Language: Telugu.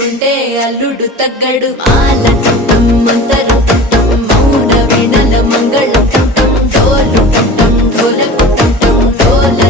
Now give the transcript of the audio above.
లేకుంటే అల్లుడు తగ్గడు మాల చుట్టం మంతర చుట్టం మౌన వీణల మంగళ చుట్టం డోలు చుట్టం ఢోలకు చుట్టం డోల